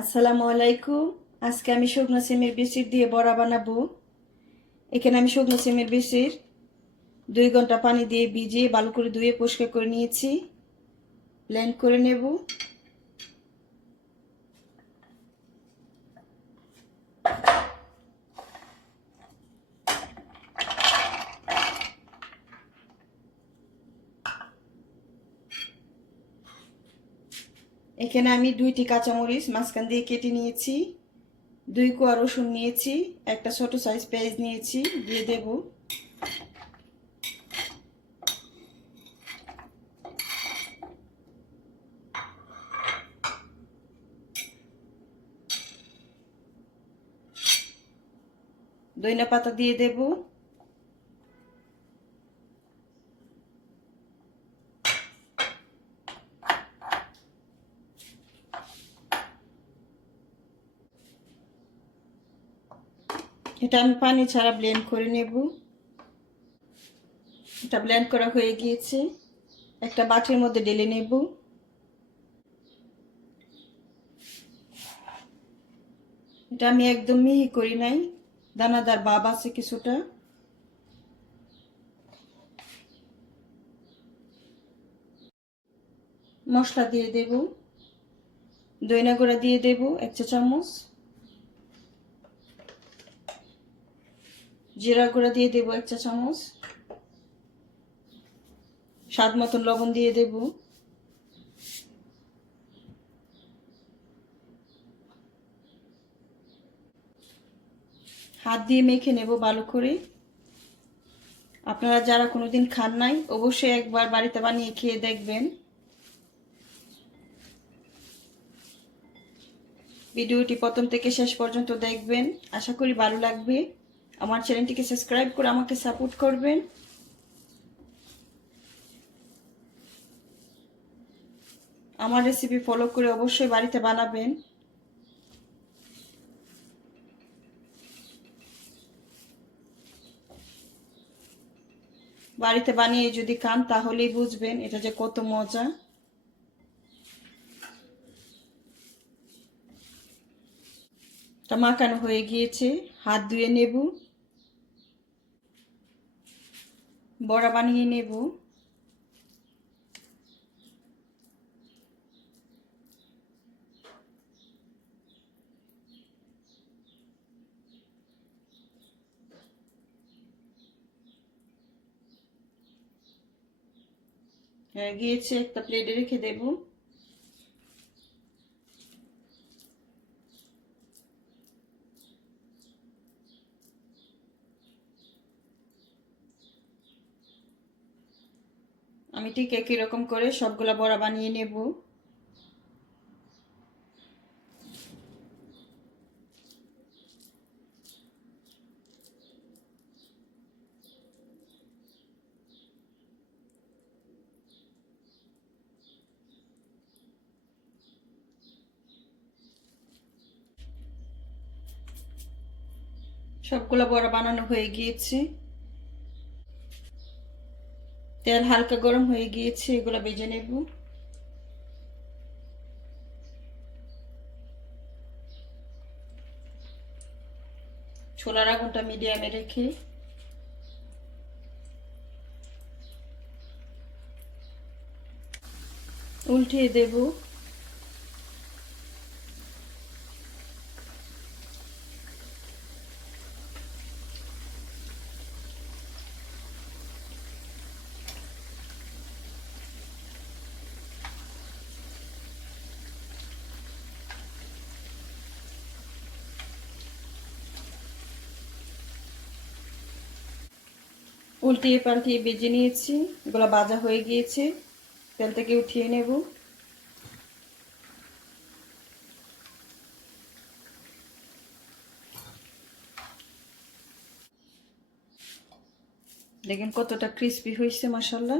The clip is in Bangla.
আসসালামু আলাইকুম। আজকে আমি শুকনো সিমের বিচির দিয়ে বড়া বানাবো। এখানে আমি শুকনো সিমের বিশির দুই ঘণ্টা পানি দিয়ে ভিজিয়ে ভালো করে ধুয়ে পরিষ্কার করে নিয়েছি। ব্লেন্ড করে নেব। এখানে আমি দুইটি কাঁচামরিচ মাঝখান দিয়ে কেটে নিয়েছি। দুই কোয়া রসুন নিয়েছি, একটা ছোট সাইজ পেঁয়াজ নিয়েছি, দিয়ে দেব। দইনা পাতা দিয়ে দেব। এটা আমি পানি ছাড়া ব্লেন্ড করে নেব। এটা ব্লেন্ড করা হয়ে গিয়েছে। একটা বাটির মধ্যে ঢেলে নেব। এটা আমি একদম মিহি করি নাই। দানাদার বাব আছে কিছুটা। মশলা দিয়ে দেব। দইনা গুঁড়া দিয়ে দেব এক চা চামচ জিরা গুঁড়া দিয়ে দেবো এক চা চামচ। স্বাদ মতন লবণ দিয়ে দেব। হাত দিয়ে মেখে নেব ভালো করে। আপনারা যারা কোনোদিন খান নাই, অবশ্যই একবার বাড়িতে বানিয়ে খেয়ে দেখবেন। ভিডিওটি প্রথম থেকে শেষ পর্যন্ত দেখবেন। আশা করি ভালো লাগবে। আমার চ্যানেলটিকে সাবস্ক্রাইব করে আমাকে সাপোর্ট করবেন। আমার রেসিপি ফলো করে অবশ্যই বাড়িতে বানাবেন। বাড়িতে বানিয়ে যদি খান তাহলেই বুঝবেন এটা যে কত মজা। তা হয়ে গিয়েছে, হাত ধুয়ে নেব। বড়া বানিয়ে নেব। গিয়েছে একটা প্লেটে রেখে দেবো। আমি ঠিক একই রকম করে সবগুলা বড়া বানিয়ে নেব। সবগুলো বড়া বানানো হয়ে গিয়েছে। তেল হালকা গরম হয়ে গিয়েছে এগুলো বেজে নেব। ছোলার আগুনটা মিডিয়ামে রেখে। উল্টিয়ে দেব। উল্টিয়ে পাল্টিয়ে বেজে নিয়েছি, এগুলো বাজা হয়ে গিয়েছে তেল থেকে উঠিয়ে নেব। দেখেন কতটা ক্রিস্পি হয়েছে মশাল্লা